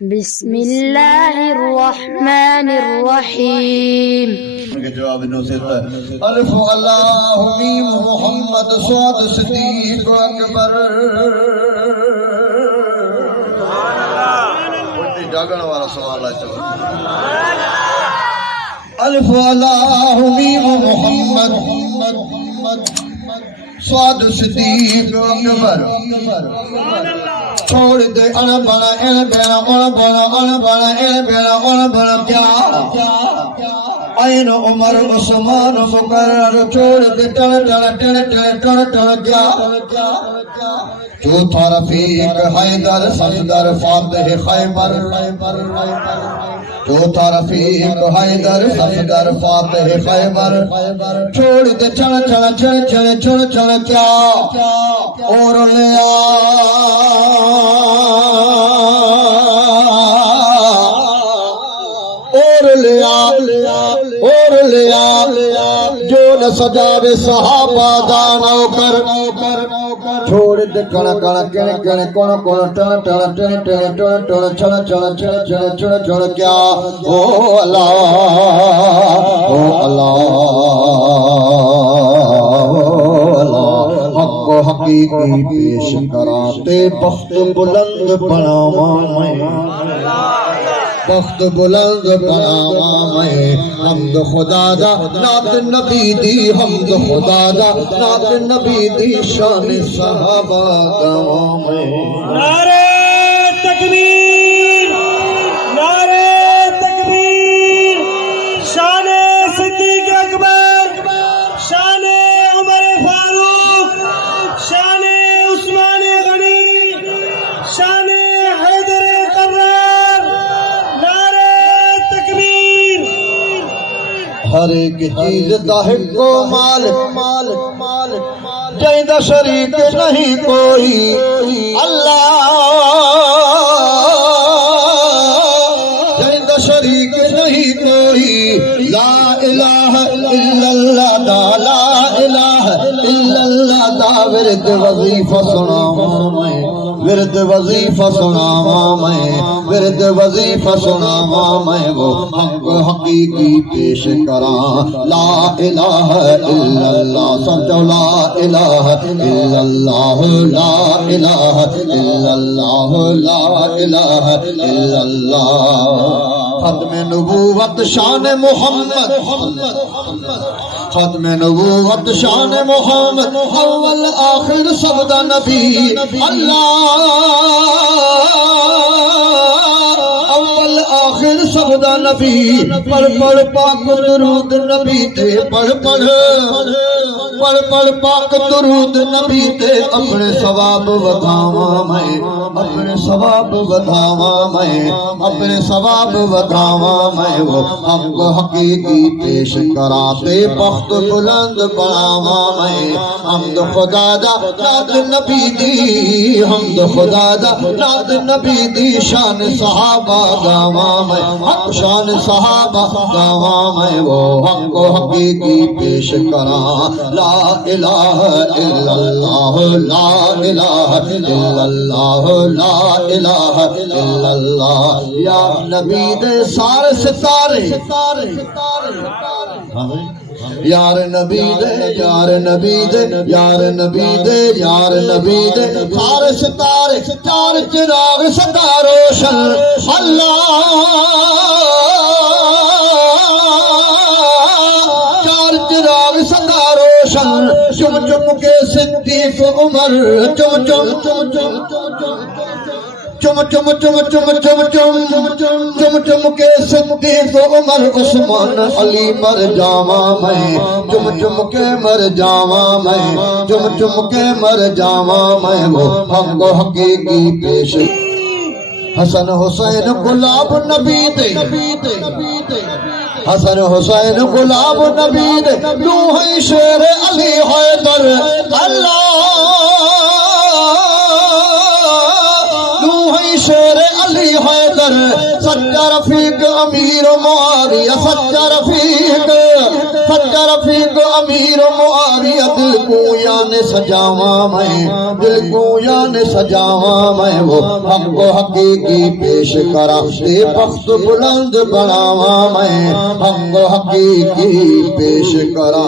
بسم اللہ الرحمن الرحیم. جواب الف اللہ میم محمد صاد صدیق اکبر. جاگن والا سوال ہے. الف اللہ میم محمد صاد صدیق اکبر. چھوڑ دے ان بنا ان بنا ان بنا ان بنا ان بنا ان بنا کیا این عمر عثمان مقرر. چھوڑ دے ٹن ٹن ٹن ٹن ٹن ٹن کیا چوتھا رفیق حیدر صفدر فاتح خیبر. چوتھا رفیق حیدر صفدر فاتح خیبر. چھوڑ دے چن چن چن چن چن چن کیا اور لیا اور لیا جو نہ سجاوے صحابہ دا نوکر. چھوڑ دے کڑ کڑ کڑ کڑ کڑ کڑ ٹن ٹن ٹن ٹن ٹن ٹن چھن چھن چھن چھن چھن چھن کیا او اللہ او اللہ حق و حقیقی پیش کراتے بخت بلند بناواں میں. بخت بلند بناواں میں. حمد خدا دا نات نبی دی حمد خدا دا نات نبی دی شان صحابہ گاواں میں. نعرہ تکبیر نعرہ تکبیر. شان صدیق اکبر شان عمر فاروق شان عثمان غنی شان حیدر قرار. نعرہ تکبیر. ہر ایک چیز دا حق و مالک جائندہ شریک نہیں کوئی. اللہ جائندہ شریک نہیں کوئی. لا الہ الا اللہ دا لا الہ الا اللہ دا ورد وظیفہ سناواں میں. ورد وظیفہ سناواں میں. ورد وظیفہ سناواں میں. وہ حق حقیقی پیش کراں. لا الہ الا اللہ. سمجھو لا الہ الا اللہ. لا الہ الا اللہ. لا الہ الا اللہ. ختم نبوت شان محمد. ختم نبوت شان محمد. اول آخر سب دا نبی اللہ. اول آخر سب دا نبی. پڑھ پڑھ پاک درود نبی تے. پڑھ پڑھ پاک درود نبی تے. اپنے ثواب ودھاواں میں. اپنے ثواب ودھاواں میں. اپنے ثواب ودھاواں میں. وہ حق حقیقی پیش کراتے بخت بلند بناواں میں. حمد خدا دا نات نبی دی. حمد خدا دا نات نبی دی. شان صحابہ گاواں میں. حق شان صحابہ گاواں میں. وہ حق حقیقی پیش کراں. لا الہ الا اللہ. لا الہ الا اللہ. لا الہ الا اللہ. یا نبی دے سارے ستارے. یار نبی دے یار نبی دے یار نبی دے یار نبی دے. سارے ستارے چار چراغ سدا روشن. اللہ چار چراغ سدا روشن. چم چم کے صدیق عمر. چم چم چم چم چم چم چم چم چم چم چم چم کے صدیق عمر عثمان علی مر جاواں میں. چم چم کے مر جاواں میں. چم چم کے مر جاواں میں. وہ حق حقیقی پیش. حسن حسین گلاب نبی دے. حسن حسین گلاب نبی دے. نوح شیر علی حیدر. اللہ شیر علی حیدر سچا رفیق امیر معاویہ سچا رفیق امیر معاویہ دل کو یعنی سجاواں میں دل کو یعنی سجاواں میں وہ حق و حقیقی پیش کرا تے بخت بلند بناواں میں حق و حقیقی پیش کرا